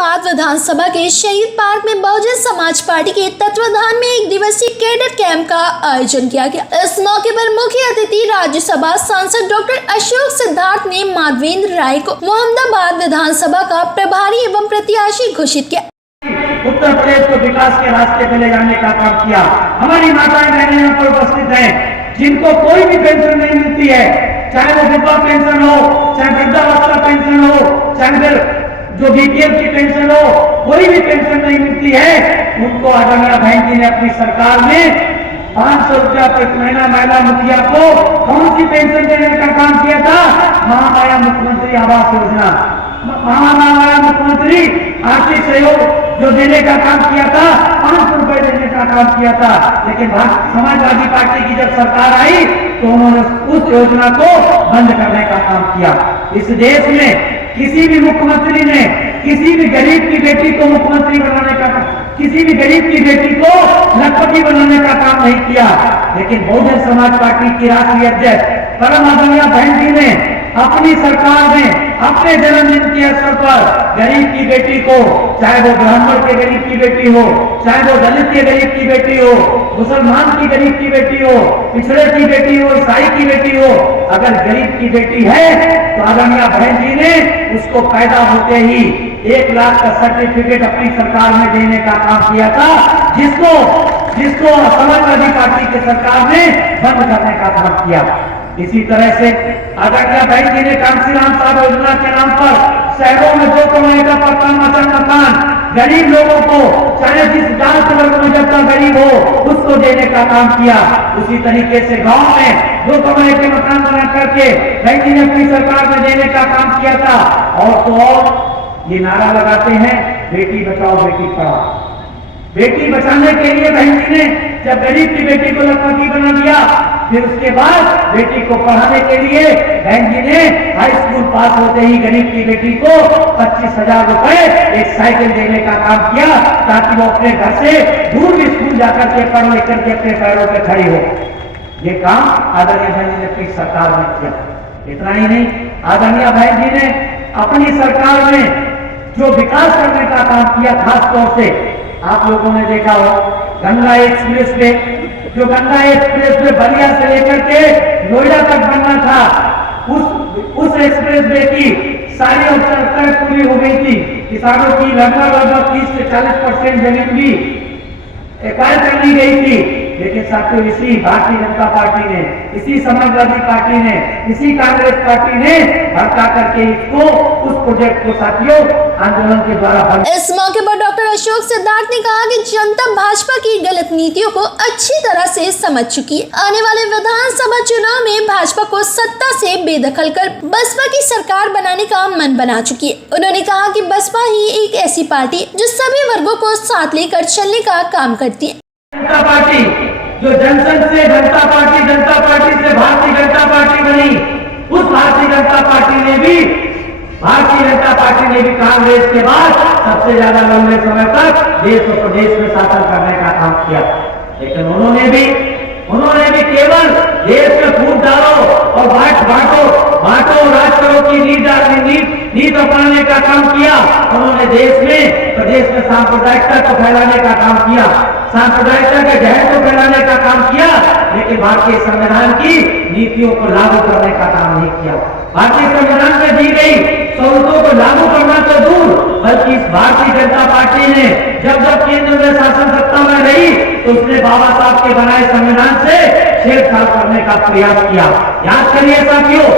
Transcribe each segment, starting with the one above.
बाद विधानसभा के शहीद पार्क में बहुजन समाज पार्टी के तत्वाधान में एक दिवसीय कैडेट कैंप का आयोजन किया गया। इस मौके पर मुख्य अतिथि राज्यसभा सांसद डॉक्टर अशोक सिद्धार्थ ने माधवेंद्र राय को मोहम्मदाबाद विधानसभा का प्रभारी एवं प्रत्याशी घोषित किया। उत्तर प्रदेश को विकास के रास्ते पे ले जाने का काम किया। हमारी माताएं बहनें यहाँ पर उपस्थित हैं, जिनको कोई भी पेंशन नहीं मिलती है, चाहे वो विधवा पेंशन हो, चाहे वृद्धावस्था पेंशन हो, चाहे फिर जो बीपीएल की पेंशन हो, कोई भी पेंशन नहीं मिलती है, उनको आदरणीय बहन जी ने अपनी सरकार में 500 रुपया प्रति महीना महिला मुखिया को कौन सी पेंशन देने का काम किया था? महामाया मुख्यमंत्री आवास योजना, महामाया मुख्यमंत्री आर्थिक सहयोग जो देने का काम किया था, 500 रुपए देने का काम किया था। लेकिन समाजवादी पार्टी की जब सरकार आई तो उन्होंने उस योजना को बंद करने का काम किया। इस देश में किसी भी मुख्यमंत्री ने किसी भी गरीब की बेटी को मुख्यमंत्री बनाने का, किसी भी गरीब की बेटी को लखपति बनाने का काम नहीं किया। लेकिन बहुजन समाज पार्टी की राष्ट्रीय अध्यक्ष परम आदरणीय बहन जी ने अपनी सरकार में अपने जन्मदिन के अवसर पर गरीब की बेटी को, चाहे वो ब्राह्मण के गरीब की बेटी हो, चाहे वो दलित के गरीब की बेटी हो, मुसलमान की गरीब की बेटी हो, पिछड़े की बेटी हो, ईसाई की बेटी हो, अगर गरीब की बेटी है तो आदरणीय बहन जी ने उसको पैदा होते ही 1 लाख का सर्टिफिकेट अपनी सरकार में देने का काम किया था, जिसको समाजवादी पार्टी की सरकार ने बंद करने का काम किया। इसी तरह से आदरणीय बहन जी ने कांशीराम साहब योजना के नाम पर शहरों में 2 कमरे का पक्का मकान गरीब लोगों को, चाहे जिस जात वर्ग में जब तक गरीब हो, उसको देने का काम किया। उसी तरीके से गांव में 2 कमरे के मकान बना करके बहन जी ने अपनी सरकार में देने का काम किया था। और तो और ये नारा लगाते हैं, बेटी बचाओ बेटी पढ़ाओ। बेटी बचाने के लिए बहन जी ने जब गरीब की बेटी को लखपति बना दिया, फिर उसके बाद बेटी को पढ़ाने के लिए बहन जी ने हाई स्कूल पास होते ही गरीब की बेटी को 25,000 रुपए एक साइकिल देने का काम किया, ताकि वो अपने घर से दूर भी स्कूल जाकर के पढ़ लिख करके अपने पैरों पर खड़ी हो। ये काम आदरणीय बहन जी ने अपनी सरकार में किया। इतना ही नहीं, आदरणीय बहन जी ने अपनी सरकार में जो विकास करने का काम किया, खास तौर से आप लोगों ने देखा हो गंगा एक्सप्रेस वे, जो गंगा एक्सप्रेस वे बलिया से लेकर के नोएडा तक बनना था, उस एक्सप्रेस वे की सारी औपचारिकताएं पूरी हो गई थी। किसानों की लगभग 30 से 40% जमीन भी एक्वायर कर ली गई थी। लेकिन साथियों, इसी भारतीय जनता पार्टी ने, इसी समाजवादी पार्टी ने, इसी कांग्रेस पार्टी ने भड़का करके इसको, उस प्रोजेक्ट को साथियों आंदोलन के द्वारा बंद। इस मौके पर डॉक्टर अशोक सिद्धार्थ ने कहा कि जनता भाजपा की गलत नीतियों को अच्छी तरह से समझ चुकी है। आने वाले विधानसभा चुनाव में भाजपा को सत्ता से बेदखल कर बसपा की सरकार बनाने का मन बना चुकी है। उन्होंने कहा कि बसपा ही एक ऐसी पार्टी जो सभी वर्गों को साथ लेकर चलने का काम करती है। जनता पार्टी जो जनसंघ से जनता पार्टी से भारतीय जनता पार्टी बनी, उस भारतीय जनता पार्टी ने भी कांग्रेस के बाद सबसे ज्यादा लंबे समय तक देश और प्रदेश में शासन करने का काम किया। लेकिन उन्होंने भी केवल देश में फूट डालो और बांटो राज करो की नीति अपनाने का काम किया। उन्होंने प्रदेश में सांप्रदायिकता को फैलाने का काम किया, सांप्रदायिकता के जहर को फैलाने का काम किया। लेकिन भारतीय संविधान की नीतियों को लागू करने का काम नहीं किया। भारतीय संविधान में दी गई सहूलतों को लागू करना तो दूर, बल्कि इस भारतीय जनता पार्टी ने जब केंद्र में शासन सत्ता में रही तो उसने बाबा साहब के बनाए संविधान से छेड़छाड़ करने का प्रयास किया। याद करिए साथियों,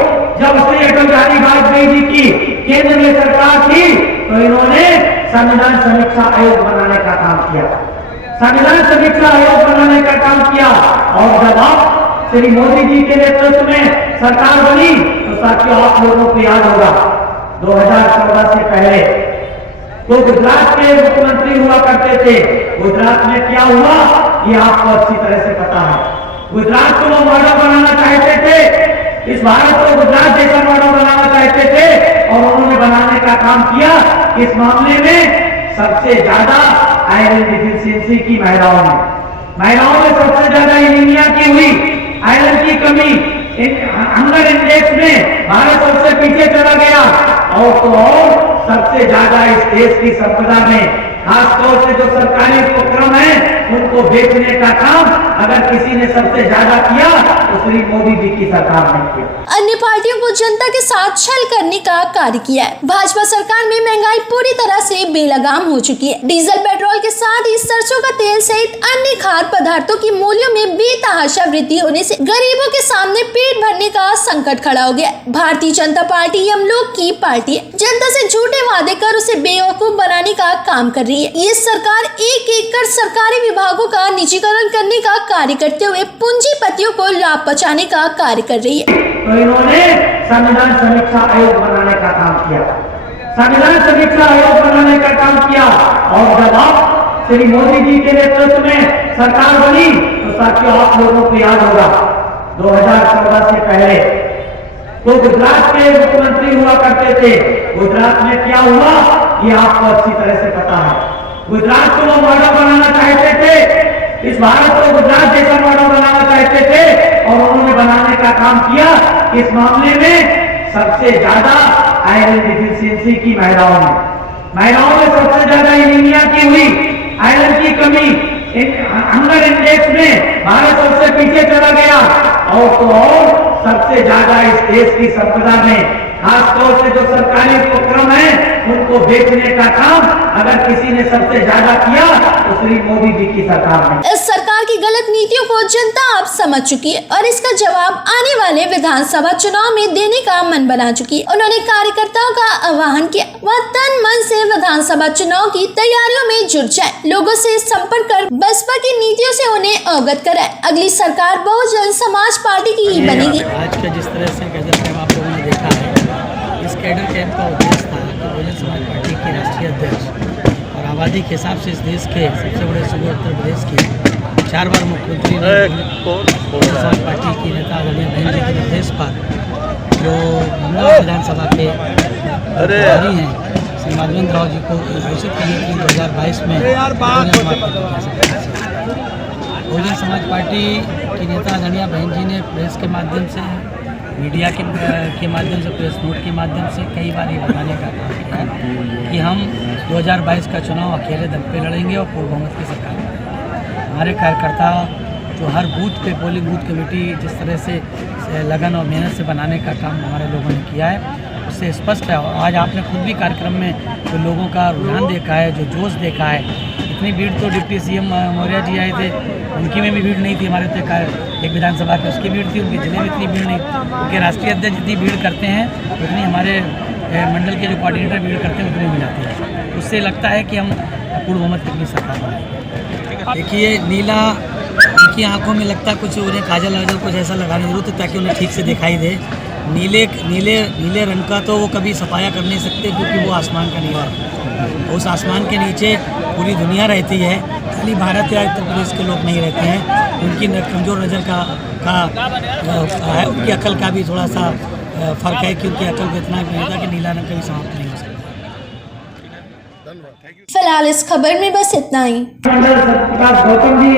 जब श्री अटल बिहारी वाजपेयी जी की केंद्र में सरकार थी तो इन्होंने संविधान समीक्षा आयोग बनाने का काम किया, और जब आप श्री मोदी जी के नेतृत्व में सरकार बनी तो साथियों, आप लोगों को याद होगा 2014 से पहले तो गुजरात के मुख्यमंत्री हुआ करते थे। गुजरात में क्या हुआ ये आपको अच्छी तरह से पता है। गुजरात को वो मॉडल बनाना चाहते थे, इस भारत को गुजरात जैसा मॉडल बनाना चाहते थे, और उन्होंने बनाने का काम किया। इस मामले में सबसे ज्यादा आयरन डिफिशियंसी की महिलाओं में सबसे ज्यादा एनीमिया की हुई, आयरन की कमी, हंगर इंडेक्स में भारत सबसे पीछे चला गया। और तो और सबसे ज्यादा इस देश की संपदा में खासतौर से जो सरकारी उपक्रम है उनको बेचने का काम अगर किसी ने सबसे ज्यादा किया तो श्री मोदी जी की सरकार ने किया। अन्य पार्टियों को जनता के साथ छल करने का कार्य किया है। भाजपा सरकार में महंगाई पूरी तरह से बेलगाम हो चुकी है। डीजल पेट्रोल के साथ ही सरसों का तेल सहित अन्य खाद्य पदार्थों की मूल्यों में बेतहाशा वृद्धि होने से गरीबों के सामने पेट भरने का संकट खड़ा हो गया। भारतीय जनता पार्टी यमलोक की पार्टी है, जनता से झूठे वादे कर उसे बेवकूफ बनाने का काम कर रही है। ये सरकार एक एक कर सरकारी विभागों का निजीकरण करने का कार्य करते हुए पूंजीपतियों को लाभ पहुंचाने का कार्य कर रही है। तो इन्होंने संविधान समीक्षा आयोग बनाने का काम किया, संविधान समीक्षा आयोग बनाने का काम किया। और जब आप श्री मोदी जी के नेतृत्व में सरकार बनी तो साथियों आप लोगों को याद होगा 2014 से पहले तो गुजरात के मुख्यमंत्री हुआ करते थे। गुजरात में क्या हुआ ये आपको अच्छी तरह से पता है। गुजरात को वो मॉडल बनाना चाहते थे, इस भारत को गुजरात जैसा मॉडल बनाना चाहते थे और उन्होंने बनाने का काम किया। इस मामले में सबसे ज्यादा आयरन डिफिशियंसी की महिलाओं में सबसे ज्यादा एनीमिया की हुई, आयरन की कमी, हंगर इंडेक्स में भारत सबसे पीछे चला गया। और तो और सबसे ज्यादा इस देश की संपदा में खासतौर से जो सरकारी उपक्रम है उनको बेचने का काम अगर किसी ने सबसे ज्यादा किया तो श्री मोदी जी की सरकार ने। इस सरकार की गलत नीतियों को जनता अब समझ चुकी है और इसका जवाब आने वाले विधानसभा चुनाव में देने का मन बना चुकी है। उन्होंने कार्यकर्ताओं का आह्वान किया वह तन मन से विधानसभा चुनाव की तैयारियों में जुट जाए, लोगों से संपर्क कर बसपा की नीतियों से उन्हें अवगत कराए। अगली सरकार बहुजन समाज पार्टी की ही बनेगी। आज का जिस तरह से कैडर कैंप आप लोगों ने देखा है, इस कैडर कैंप का उद्देश्य था कि बहुजन समाज पार्टी के राष्ट्रीय अध्यक्ष और आबादी के हिसाब से इस देश के सबसे बड़े सूबे उत्तर प्रदेश की 4 बार मुख्यमंत्री बहुजन समाज पार्टी की नेता आदरणीय बहन जी के निर्देश पर जो मंगला विधानसभा के प्रभारी हैं श्री माधवेंद्र राव जी को घोषित करने की 2022 में बहुजन समाज पार्टी की नेता आदरणीय बहन जी ने प्रेस के माध्यम से, मीडिया के माध्यम से, प्रेस नोट के माध्यम से कई बार ये बताने का काम किया है कि हम 2022 का चुनाव अकेले दम पे लड़ेंगे और पूर्ण बहुमत की सरकार बनाएंगे। हमारे कार्यकर्ता जो हर बूथ पे पोलिंग बूथ कमेटी जिस तरह से लगन और मेहनत से बनाने का काम हमारे लोगों ने किया है उससे स्पष्ट है। और आज आपने खुद भी कार्यक्रम में जो लोगों का रुझान देखा है, जो जोश देखा है, इतनी भीड़ तो डिप्टी सीएम मौर्य जी आए थे उनकी में भी भीड़ नहीं थी, हमारे तो एक विधानसभा की उसकी भीड़ थी, उनके जिले में इतनी भीड़ नहीं, उनके राष्ट्रीय अध्यक्ष जितनी भीड़ करते हैं उतनी हमारे मंडल के जो कोऑर्डिनेटर भीड़ करते हैं उतनी मिल जाती है। उससे लगता है कि हम पूर्ण बहुमत की सरकार बनाएंगे। देखिए नीला उनकी आंखों में लगता कुछ, उन्हें काजल वाजल कुछ ऐसा लगाने की जरूरत है ताकि उन्हें ठीक से दिखाई दे। नीले रंग का तो वो कभी सफाया कर नहीं सकते क्योंकि वो आसमान का नीला है। उस आसमान के नीचे पूरी दुनिया रहती है, खाली भारत या उत्तर प्रदेश के लोग नहीं रहते हैं। उनकी कमज़ोर नज़र का है, उनकी अकल का भी थोड़ा सा फर्क है कि उनकी अकल को इतना नहीं होता कि नीला रंग कभी समाप्त नहीं हो सकता। फिलहाल इस खबर में बस इतना ही। गौतम जी